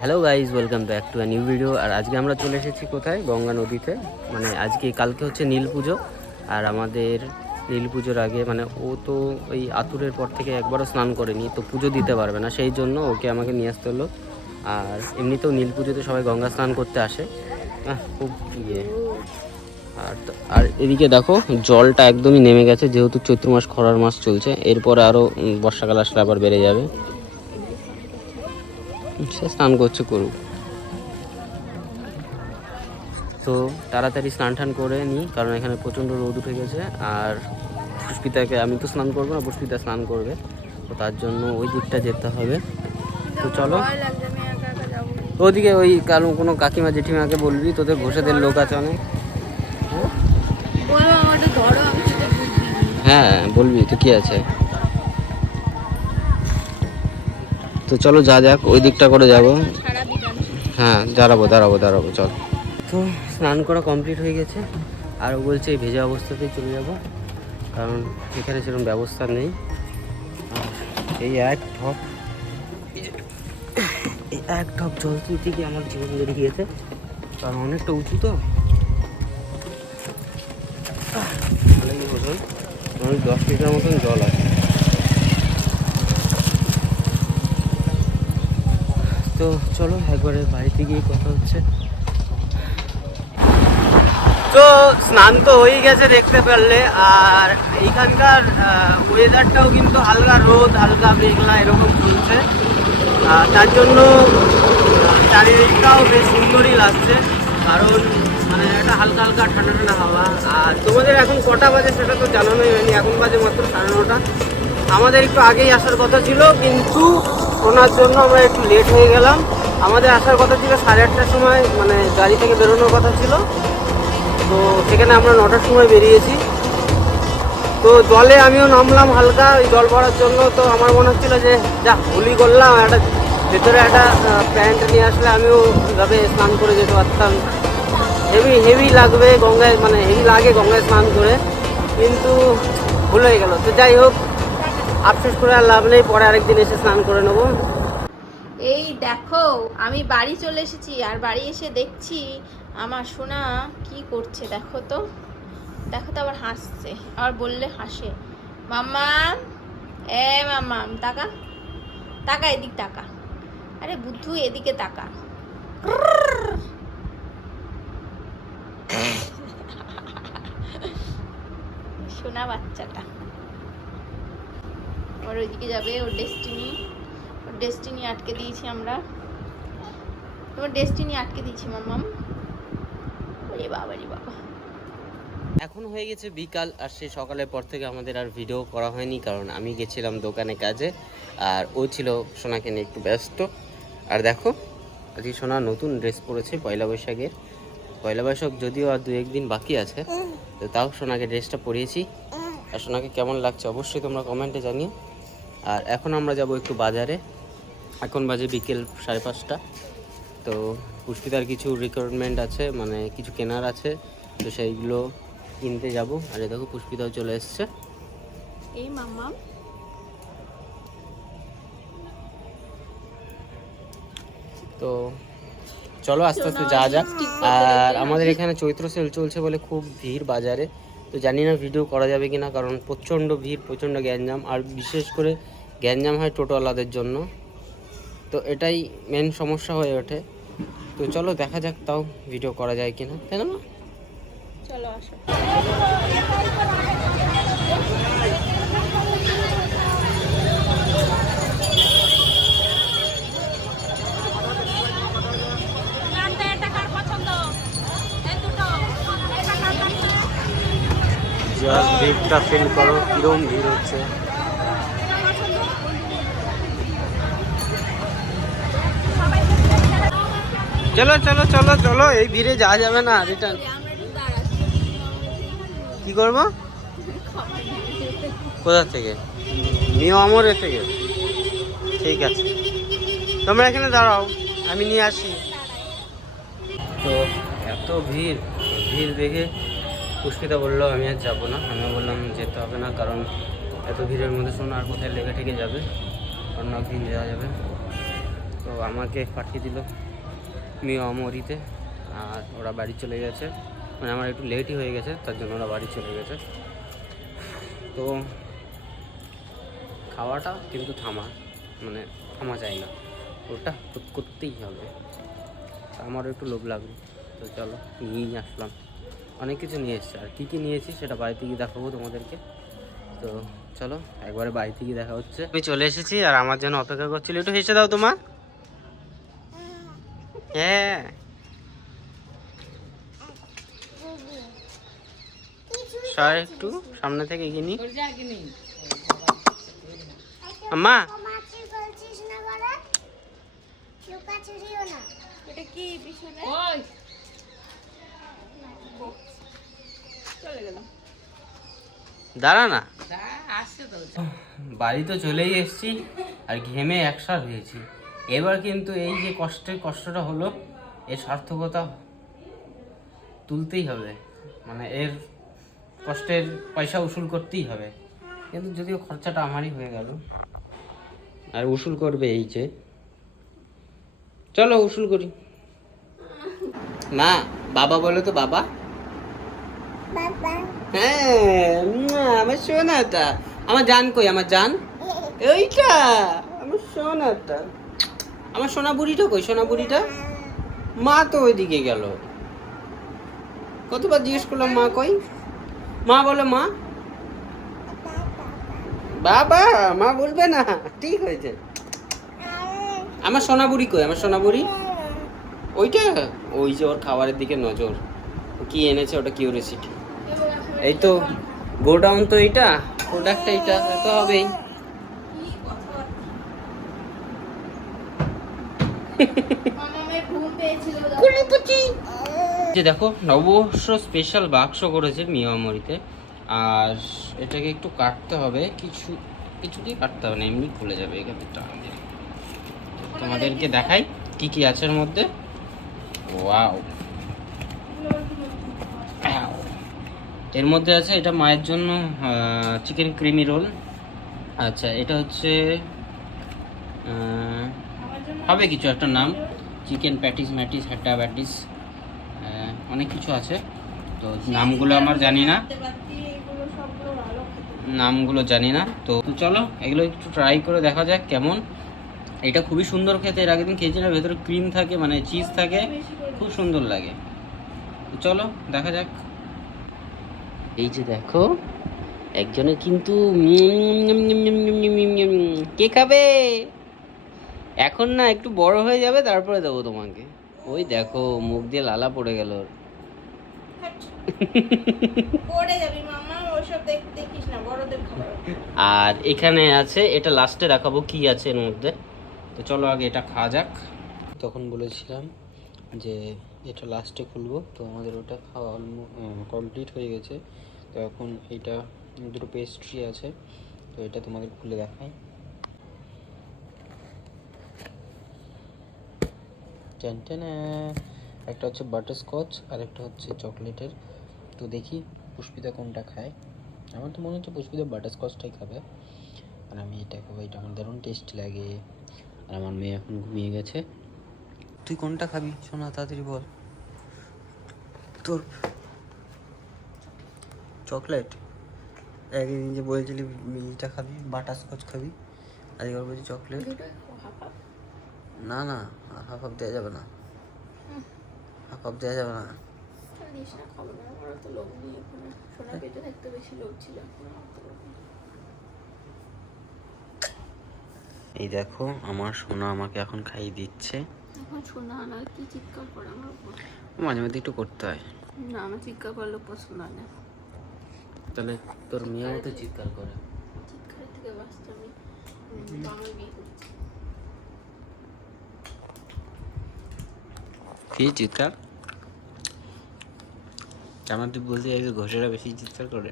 Hello guys welcome back to new video আর আজকে আমরা চলে এসেছি কোথায়? গঙ্গা নদীতে। মানে আজকে, কালকে হচ্ছে নীল পুজো। আর আমাদের নীল পুজোর আগে মানে ও তো ওই আতুরের পর থেকে একবারও স্নান করেনি, তো পুজো দিতে পারবে না। সেই জন্য ওকে আমাকে নিয়ে আসতে হলো। আর এমনিতেও নীল পুজোতে সবাই গঙ্গা স্নান করতে আসে। খুব ইয়ে। আর আর এদিকে দেখো, জলটা একদমই নেমে গেছে, যেহেতু চৈত্র মাস, খরার মাস চলছে। এরপরে আরও বর্ষাকাল আসলে আবার বেড়ে যাবে। সে স্নান করছে করুক। তো তাড়াতাড়ি স্নান টান করে নিই কারণ এখানে প্রচণ্ড রোদ উঠে গেছে আর পুষ্পিতাকে আমি তো স্নান করব না পুষ্পিতা স্নান করবে। তো তার জন্য ওই দিকটা যেতে হবে। তো চলো। ওদিকে ওই কারণ কোনো কাকিমা জেঠিমাকে বলবি তোদের ঘোষেদের লোক আছে অনেক। হ্যাঁ বলবি তো কি আছে? তো চলো যা যাক ওই দিকটা করে যাব। হ্যাঁ দাঁড়াবো দাঁড়াবো দাঁড়াবো চল। তো স্নান করা কমপ্লিট হয়ে গেছে। আর ও বলছে এই ভেজা অবস্থাতেই চলে যাব। কারণ এখানে সেরকম ব্যবস্থা নেই। আর এই এক ঢপ এই এক ঢপ জল তুলতে গিয়ে আমার জীবন বেরিয়ে গিয়েছে। কারণ অনেকটা উঁচু তো। আহ, ভালোই ওজন অনেক দশ লিটার মতন জল আছে। তো চলো একবারে বাড়িতে গিয়ে কথা হচ্ছে। তো স্নান তো হয়ে গেছে দেখতে পারলে আর এইখানকার ওয়েদারটাও কিন্তু হালকা রোদ, হালকা মেঘলা, এরকম চলছে। তার জন্য চারিদিকটাও বেশ সুন্দরই লাগছে, কারণ মানে একটা হালকা হালকা ঠান্ডা ঠান্ডা হাওয়া। আর তোমাদের এখন কটা বাজে সেটা তো জানানোই হয়নি, এখন বাজে মাত্র সাড়ে নটা। আমাদের একটু আগেই আসার কথা ছিল, কিন্তু ওনার জন্য আমরা একটু লেট হয়ে গেলাম। আমাদের আসার কথা ছিল সাড়ে আটটার সময় মানে গাড়ি থেকে বেরোনোর কথা ছিল। তো সেখানে আমরা নটার সময় বেরিয়েছি। তো জলে আমিও নামলাম হালকা, ওই জল ভরার জন্য। তো আমার মনে হচ্ছিল যে, যা হোলি করলাম, একটা ভেতরে একটা প্যান্ট নিয়ে আসলে আমিও যাবে স্নান করে যেতে পারতাম। হেভি হেভি লাগবে গঙ্গায় মানে হেভি লাগে গঙ্গায় স্নান করে। কিন্তু ভুল হয়ে গেল। তো যাই হোক আফসোস করে আর লাভ নেই, পরে আরেকদিন এসে স্নান করে নেব। এই দেখো, আমি বাড়ি চলে এসেছি আর বাড়ি এসে দেখছি আমার সোনা কি করছে, দেখো তো। দেখো তো আবার হাসছে, আবার বললে হাসে। মাম্মা, এ মাম্মা, তাকা। তাকা, এদিক তাকা। আরে বুদ্ধু, এদিকে তাকা। সোনা বাচ্চাটা। ওর ওইদিকে যাবে ওর ডেস্টিনি ওর ডেস্টিনি আটকে দিয়েছি আমরা। তোমার ডেস্টিনি আটকে দিয়েছি মাম্মাম ওরে বাবা রে বাবা। এখন হয়ে গেছে বিকাল, আর সে সকালের পর থেকে আমাদের আর ভিডিও করা হয়নি, কারণ আমি গেছিলাম দোকানে কাজে, আর ও ছিল সোনাকে নিয়ে একটু ব্যস্ত। আর দেখো, আজকে সোনা নতুন ড্রেস পরেছে পয়লা বৈশাখের। পয়লা বৈশাখ যদিও আর দু একদিন বাকি আছে, তো তাও সোনাকে ড্রেসটা পরিয়েছি। আর সোনাকে কেমন লাগছে অবশ্যই তোমরা কমেন্টে জানিও। আর এখন আমরা যাব একটু বাজারে। এখন বাজে বিকেল সাড়ে পাঁচটা। তো পুষ্পিতার কিছু রিকোয়ারমেন্ট আছে মানে কিছু কেনার আছে তো সেইগুলো কিনতে যাব। আর দেখো পুষ্পিতাও চলে এসছে। এই মাম্মাম। তো চলো আস্তে আস্তে যা যাক। আর আমাদের এখানে চৈত্র সেল চলছে বলে খুব ভিড় বাজারে। তো জানি না ভিডিও করা যাবে কিনা কারণ প্রচণ্ড ভিড় প্রচণ্ড গ্যাঞ্জাম। আর বিশেষ করে গ্যাঞ্জাম হয় টোটোওয়ালাদের জন্য। তো এটাই মেন সমস্যা হয়ে ওঠে। তো চলো দেখা যাক তাও ভিডিও করা যায় কিনা তাই না মা? চলো আসো। জাস্ট ভিড়টা ফিল করো কিরম ভিড় হচ্ছে? চলো চলো চলো চলো এই ভিড়ে যাওয়া যাবে না রিটার্ন কি করব? কোথা থেকে? নিউ আমরের থেকে। ঠিক আছে। তোমরা এখানে দাঁড়াও আমি নিয়ে আসি। তো এত ভিড় ভিড় দেখে পুষ্পিতা বলল আমি আর যাব না। আমি বললাম যেতে হবে না কারণ এত ভিড়ের মধ্যে শোনো আর কোথায় লেগে ঠেকে যাবে? অন্য দিন যাওয়া যাবে। তো আমাকে পাঠিয়ে দিল। মিও আমরিতে আর ওরা বাড়ি চলে গেছে। মানে আমার একটু লেটই হয়ে গেছে, তার জন্য ওরা বাড়ি চলে গেছে। তো খাওয়াটা কিন্তু থামা মানে থামা যায় না। ওটা তো করতেই হবে। আমারও একটু লোভ লাগল। তো চলো, নিয়েই আসলাম। অনেক কিছু নিয়ে এসছে। আর কী কী নিয়েছি সেটা বাড়িতে গিয়ে দেখাবো তোমাদেরকে। তো চলো, একবারে বাড়িতে গিয়ে দেখা হচ্ছে। আমি চলে এসেছি আর আমার জন্য অপেক্ষা করছিল, একটু হেসে দাও তোমার। হ্যাঁ সর একটু সামনে থেকে এগিয়ে নি। আম্মা। মাছি বলছিস না। বলে লুকাচুরিও না এটা কি পিছনে চলে গেলাম দাঁড়া না বাড়ি তো চলেই এসেছি আর ঘেমে একসার হয়েছি। এবার কিন্তু এই যে কষ্টের কষ্টটা হলো এর সার্থকতা তুলতেই হবে। মানে এর কষ্টের পয়সা উসুল করতেই হবে। কিন্তু যদিও খরচাটা আমারই হয়ে গেল আর উসুল করবে এই যে। চলো উসুল করি। মা বাবা বলো তো বাবা। হ্যাঁ আমার সোনাটা। আমার জান কই? আমার জান? এইটা আমার সোনাটা। আমার সোনা বুড়িটা কই? সোনা বুড়িটা মা তো ওইদিকে গেল। কতবার জিজ্ঞেস করলাম, মা কই? মা বলো, মা। বাবা, মা বলবে না। ঠিক হয়েছে। আমার সোনা বুড়ি কই? আমার সোনা বুড়ি ওইটা? ওই যে ওর খাবারের দিকে নজর। কি এনেছে ওটা কিউরিয়াসিটি এই তো, গোডাউন তো এইটা প্রোডাক্ট এইটা তো হবেই। যে দেখো অবশ্য স্পেশাল বাক্স করেছে মিয়ামরিতে আর এটাকে একটু কাটতে হবে, কিছু কিছু কি কাটতে হবে না, এমনি খুলে যাবে এখানে দিয়ে তোমাদেরকে দেখাই কি কি আছে এর মধ্যে। ওয়াও। এর মধ্যে আছে, এটা মায়ের জন্য চিকেন ক্রিমি রোল আচ্ছা এটা হচ্ছে হবে কিছু একটা নাম চিকেন প্যাটিস ম্যাটিস হ্যাটা প্যাটিস অনেক কিছু আছে তো নামগুলো আমার জানি না নামগুলো জানি না তো চলো এগুলো একটু ট্রাই করে দেখা যাক কেমন এটা খুবই সুন্দর খেতে এর আগের দিন খেয়েছিলাম ভেতরে ক্রিম থাকে মানে চিজ থাকে খুব সুন্দর লাগে চলো দেখা যাক এই যে দেখো একজনে কিন্তু কে খাবে এখন না একটু বড় হয়ে যাবে তারপরে দেবো তোমাকে। ওই দেখো মুখ দিয়ে লালা পড়ে গেল ওর। আর এখানে আছে এটা লাস্টে দেখাবো কি আছে এর মধ্যে। তো চলো আগে এটা খাওয়া যাক। তখন বলেছিলাম যে এটা লাস্টে খুলবো তো আমাদের ওটা খাওয়া কমপ্লিট হয়ে গেছে। তো এখন এটা দুটো পেস্ট্রি আছে তো এটা তোমাদের খুলে দেখাই। টেনটেনে একটা হচ্ছে বাটারস্কচ আর একটা হচ্ছে চকলেটের তো দেখি পুষ্পিতা কোনটা খায়। আমার তো মনে হচ্ছে পুষ্পিতা বাটারস্কচটাই খাবে। আর আমি এটা খাব, এটা আমার দারুণ টেস্ট লাগে। আর আমার মেয়ে এখন ঘুমিয়ে গেছে। তুই কোনটা খাবি? শোনা, তাড়াতাড়ি বল। তোর চকলেট একদিন যে বলছিলি ইটা খাবি বাটারস্কচ খাবি আজকাল বলছি চকলেট না না হাফ হাফ দেওয়া যাবে না। হাফ হাফ দেওয়া যাবে না। নেই। এই দেখো আমার সোনা আমাকে এখন খাইয়ে দিচ্ছে। এখন সোনা আনার কি চিৎকার করে আমার মাঝে মাঝে একটু করতে হয়। না আমার চিৎকার করলে পছন্দ হয় না। তাহলে তোর মেয়েও তো চিৎকার করে। চিৎকারের থেকে বাঁচতে আমি আমার বিয়ে করছি। কি চিৎকার? আমার তুই বলতে চাইছিস ঘোষেরা বেশি চিৎকার করে।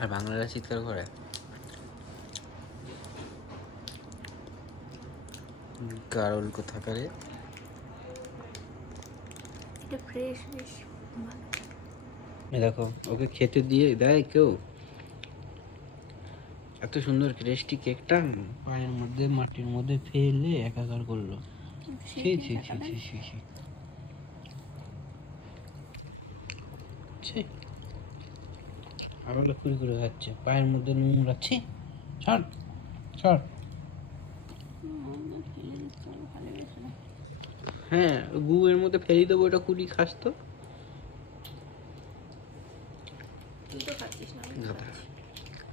আর বাংলারা চিৎকার করে? গারল কোথাকারে? এটা ফ্রেশ বেশ এ দেখো ওকে খেতে দিয়ে দেয় কেউ? এত সুন্দর টেস্টি কেকটা পায়ের মধ্যে মাটির মধ্যে ফেলে একাকার করল। ছি ছি ছি ছি ছি ছি ছি কুড়ি করে খাচ্ছে পায়ের মধ্যে নোংরা ছি ছাড় ছাড়। হ্যাঁ গুয়ের মধ্যে ফেলে দেবো ওটা কুড়ি খাস তো। তুই তো খাচ্ছিস না।